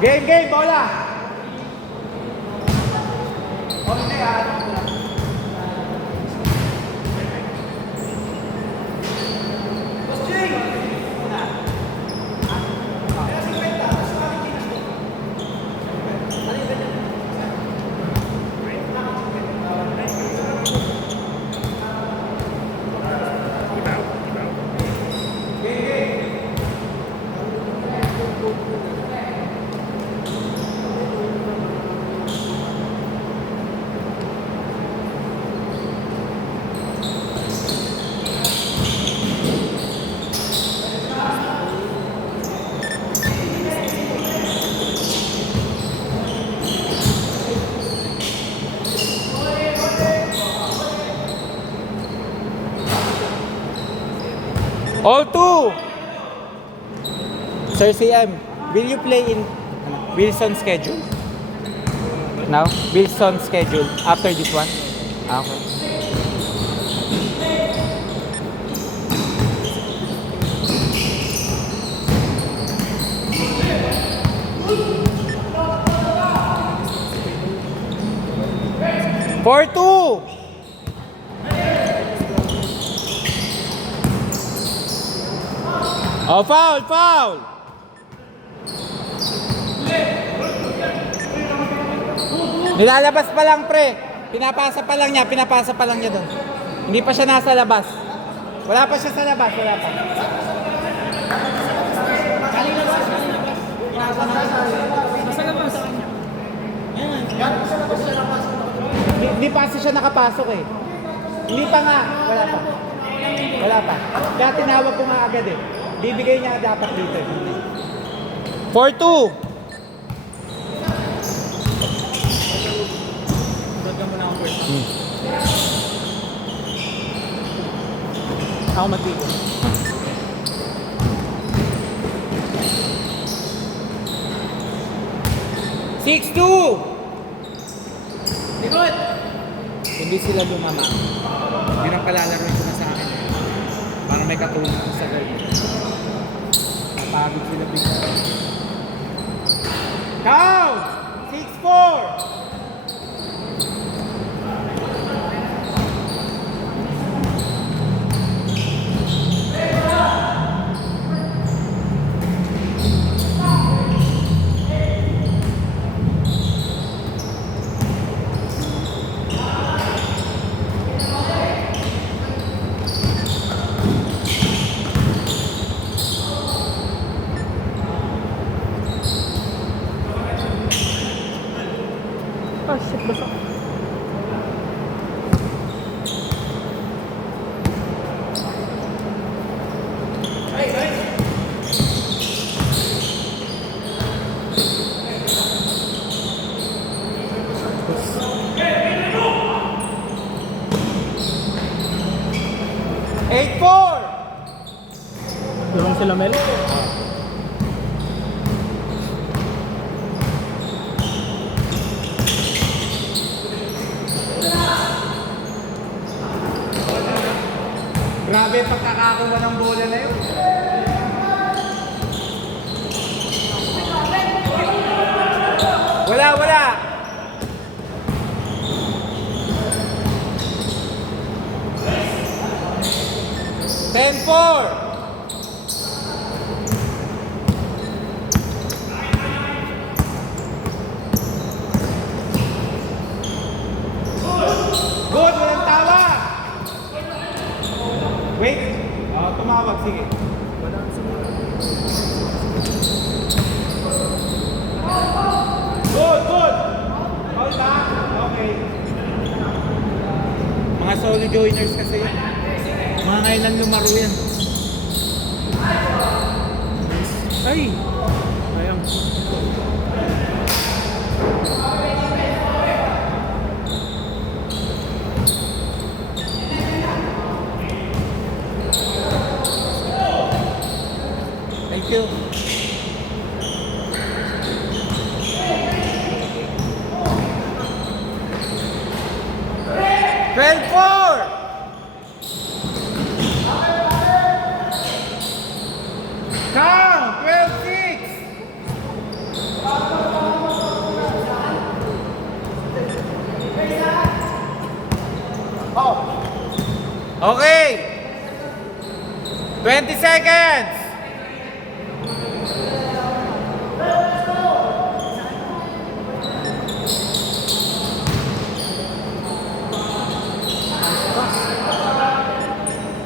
Game, game, bola! O hindi, all two! Sir CM, will you play in Wilson's schedule? Now? Wilson's schedule after this one? Okay. For two! Oh, foul, foul! Nilalabas pa lang, pre. Pinapasa pa lang niya doon. Hindi pa siya nasa labas. Wala pa siya sa labas, wala pa. Nasa labas. Hindi pa siya nakapasok eh. Hindi pa nga, wala pa. Wala pa. Kaya tinawag ko nga agad eh. Bibigay niya dapat dito. 4-2. Dagdagan mo na ang first. Ako magtigo. 6-2. Likod! Hindi sila lumama. Yun ang palalaroin ko na sa akin. Para may katulong sa gawin. Napagod sila bigla. Count! 6-4. Ah, shit, basa. Durong sila, Mel. Grabe pagkakakuha ng bola na yun. Wala, wala. Ten, 4. Good, walang tawag. Wait. Tumawag, sige. Good, good. All back. Okay. Mga solo joiners kasi yun. Mga ngayon lang lumaro yan. Ay! Ayang. Thank you. Count! 12-6! Okay. 20 seconds.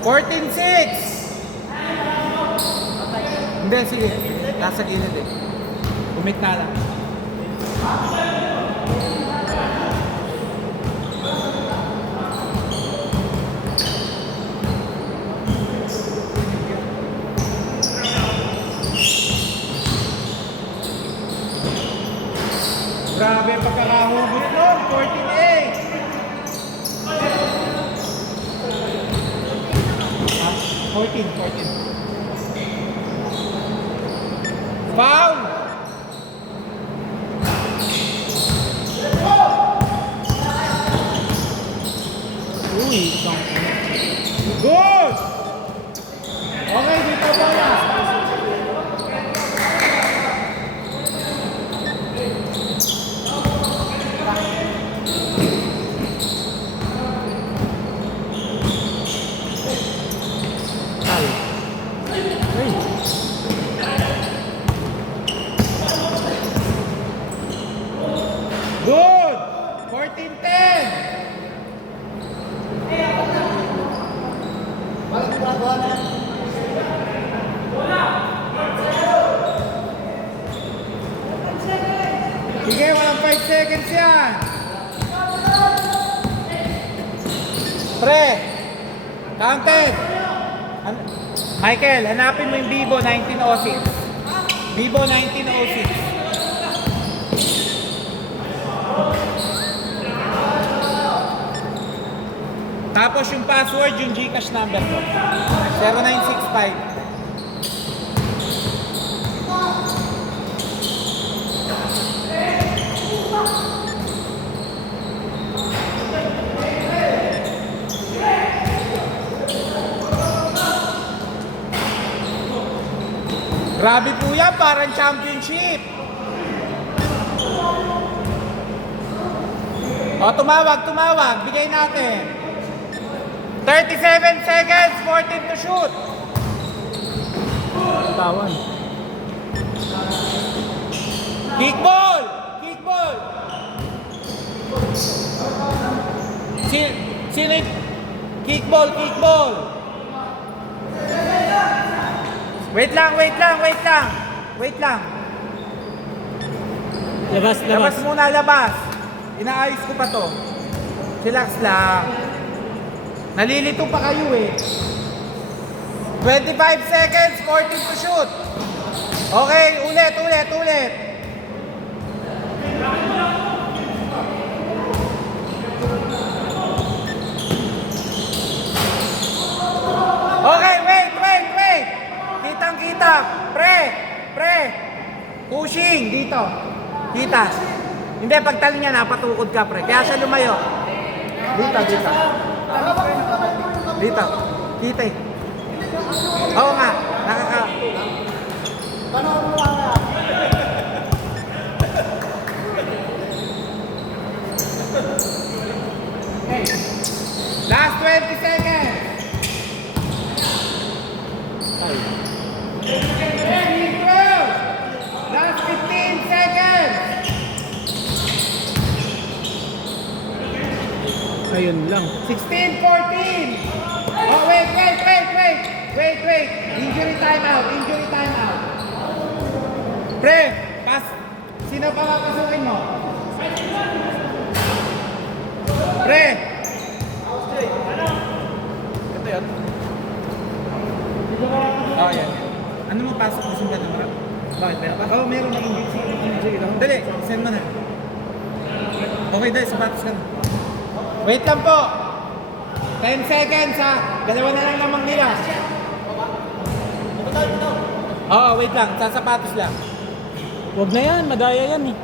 Fourteen six. Hindi, sige. Nasa gilid eh. Umit na lang. Grabe ang pagkakahugot nun. 14-8. Ah, 14. Foul! Uy, Good! Okay, dito bola. tal. Ay, Good! 14-10. Sige, walang 5 seconds yan. Pre, counted. Michael, hanapin mo yung Vivo 1906. Vivo 1906. Tapos yung password, yung GCash number ko. 0965. Grabe po yan, parang championship. O, tumawag. Bigay natin. 37 seconds, 14 to shoot. tawan. Kickball! Sino yung kickball? Wait lang. Labas muna. Inaayos ko pa to. Relax lang. Nalilito pa kayo eh. 25 seconds, 14 to shoot. Okay, ulit. Okay, wait. Kitang-kita. Pre. Pushing dito. Kita. Hindi, pagtali niya, napatukod ka, pre. Kaya siya lumayo. Dito. Kita eh. Oo nga. Okay. Last 20 seconds. Ay. 12. Last 15 seconds. Ayun lang. 16, 14. Oh, wait. Injury timeout. Pre, sino pa papasukin mo? Pre. Ito yan. Oh, yan. Ano mo pasok mo sa numero? Bakit? Meron pa? Oh, meron na injury. Dali, send mo na. Okay, dali, sapatos ka na. Wait lang po. 10 seconds ha. Dalawa na lang namang nila. Oo, wait lang. Sasapatos lang. Huwag na yan, madaya yan eh.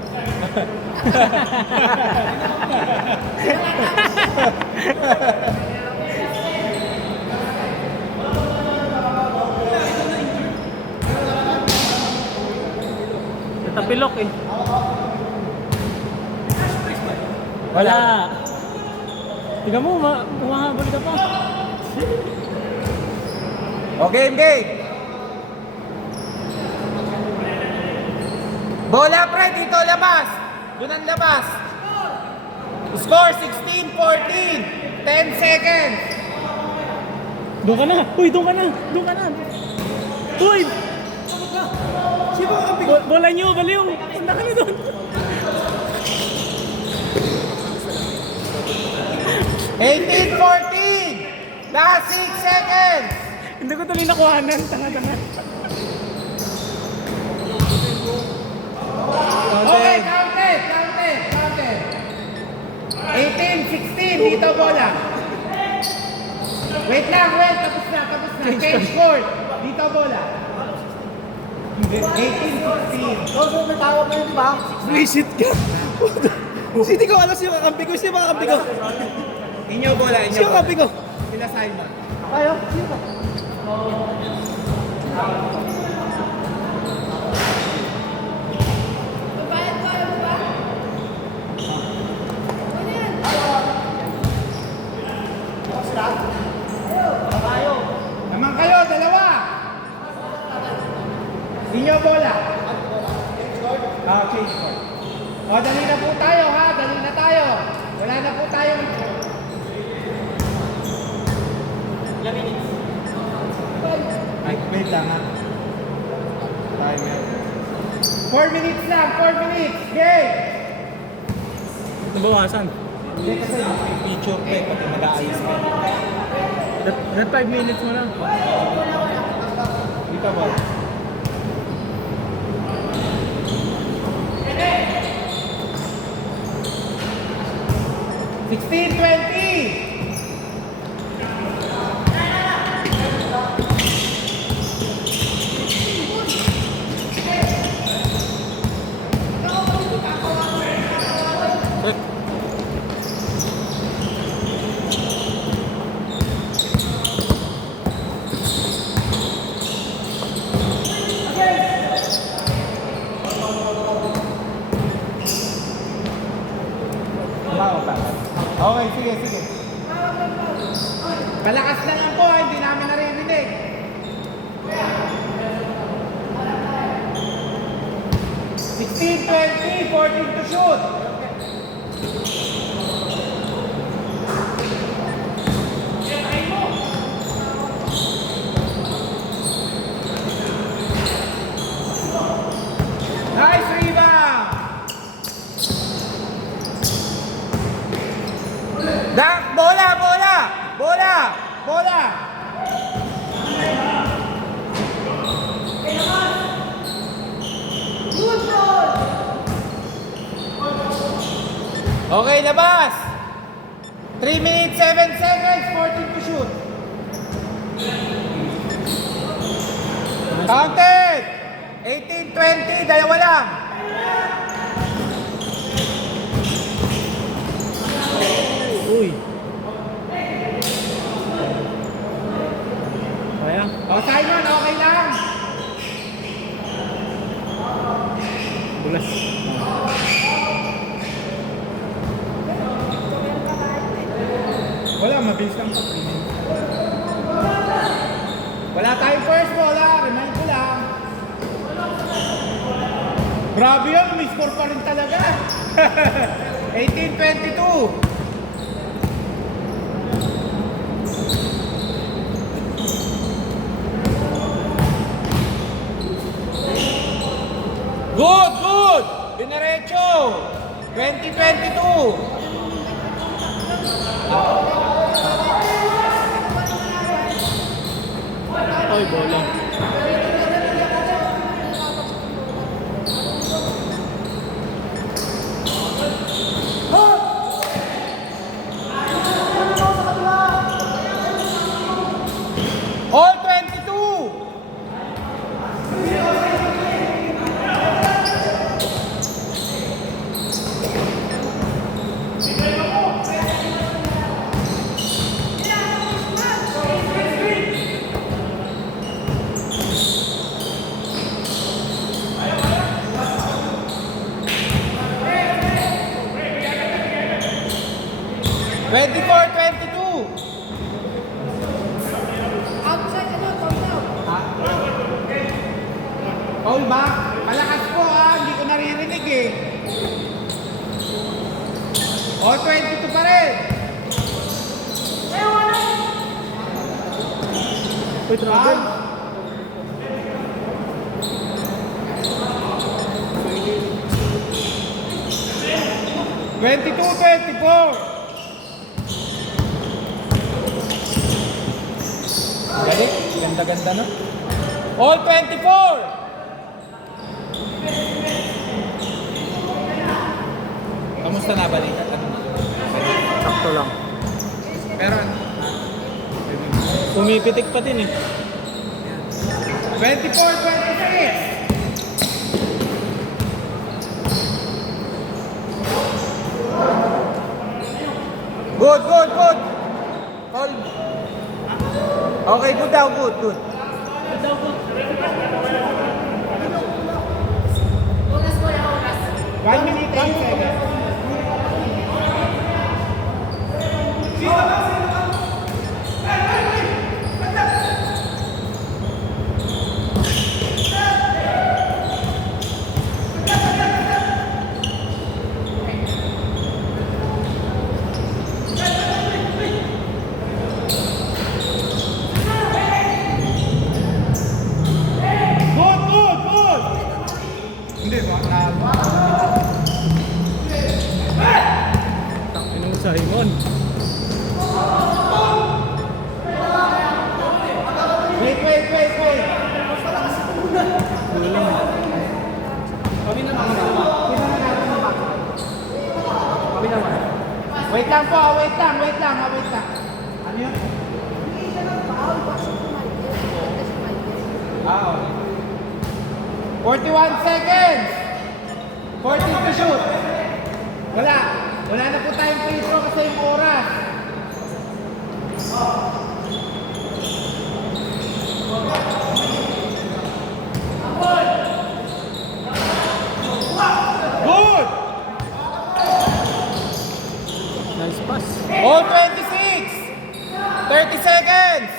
Natapilok eh. Wala. Tingnan mo, umahabol ka pa. Okay, game. Bola, pre, dito labas. Doon ang labas. Score 16-14. 10 seconds. Doon ka na! Uy, doon ka na! Doon ka na! Uy! Sino ang kampi? Bola nyo, baliw! Punta ka na doon! 18-14. Last 6 seconds. Hindi ko tuloy nakuhanan. Tanga-tanga. Okay, counted. 18-16. Dito bola. Wait lang, tapos na. Change court. Dito bola. 18-16. So, may tawag na yun, di ba? Visit ka! Hindi ko alam sino kakampi ko. Sino kakampi ko? Inyo bola, inyo Sino bola. kakampi ko? Sila Simon. Tayo? Sino ka? Naman kayo, dalawa. Inyo bola. Change court. Dali na po tayo ha, dali na tayo. Wala na po tayo. Ay, wait lang ha. Timer. 4 minutes lang, 4 minutes. Game! Nabawasan. Hindi kasi may picture pa pag mag-aayos ka. That 5 minutes mo lang. Dito bola. Sixteen, 20. Okay, sige. Palakas na lang po, hindi namin naririnig. Sixteen, 20, 14 to shoot. Nice rebound. Bola. Okay, labas. 3 minutes, 7 seconds, 14 to shoot. Counted. 18, 20, dalawa lang. Uy! Kaya? Simon, okay lang. Bulas. Wala, mabilis lang po. Wala tayong first ball ha, remind ko lang. Grabe yun, may score pa rin talaga. 18-22. Good! Dinerecho! 20-22. Ay, bola. All 22. Foul ba? Malakas po hindi ko naririnig eh. O, 22 pa rin. Uy, travel. Twenty-two, 24. Galit, ganda-ganda no? All 24. Kamusta na balita? Sakto lang. Pero Pumipitik pa din eh. 24, 26. Good, good, good. All. Okay, good daw, good, good. 1 minute, 8 seconds. Good, good, good. Hindi ba? Takin mo sa Himon. Wait, wait, wait, wait. Kami naman. Kami naman. Wait lang po, wait lang, wait lang, wait lang. Ano yun? Okay. 41 seconds! 14 to shoot! Wala na po tayong free throw kasi yung oras. Good! Nice pass. All 26! 30 seconds!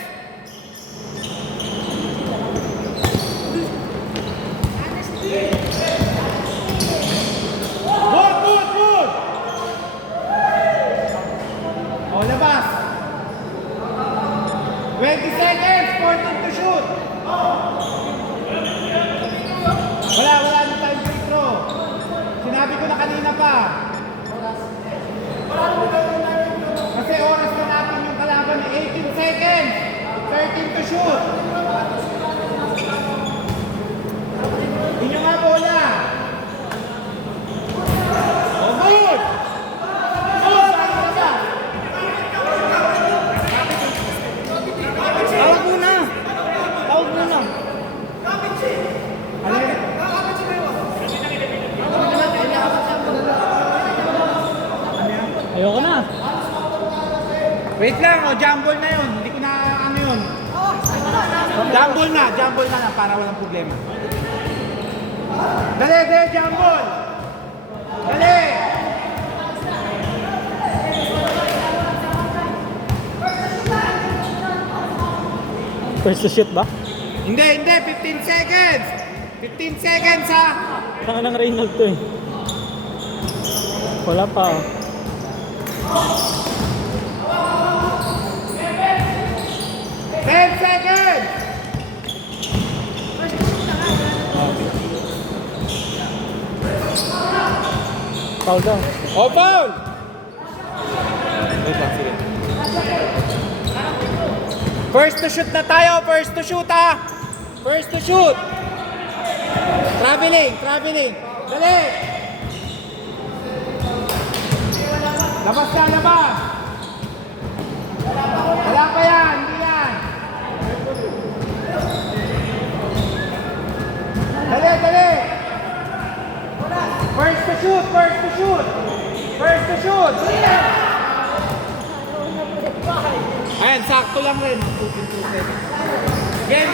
Good, good, good! O, labas! 20 seconds! 14 to shoot! Wala na tayong free throw. Sinabi ko na kanina pa. Kasi oras na natin yung kalaban, 18 seconds! 13 to shoot! Inyo nga bola! Oh, good! Good! Ano na ba? Tawag muna. Tawag muna. Alin? Ayoko na. Wait lang, jumble na yun. Hindi ko na ano yun. Jumble na para walang problema. Dali, jumble! Dali! First to shoot ba? Hindi, 15 seconds! 15 seconds ha! Tanga ng Reynald to eh. Wala pa. 10 seconds! Foul daw. O, foul! Wait lang, sige. First to shoot na tayo, first to shoot ha! First to shoot! Traveling! Dali! Labas ka, labas! Wala pa yan, hindi yan! Dali! First to shoot! Ayan, sakto lang rin. 2 seconds. Game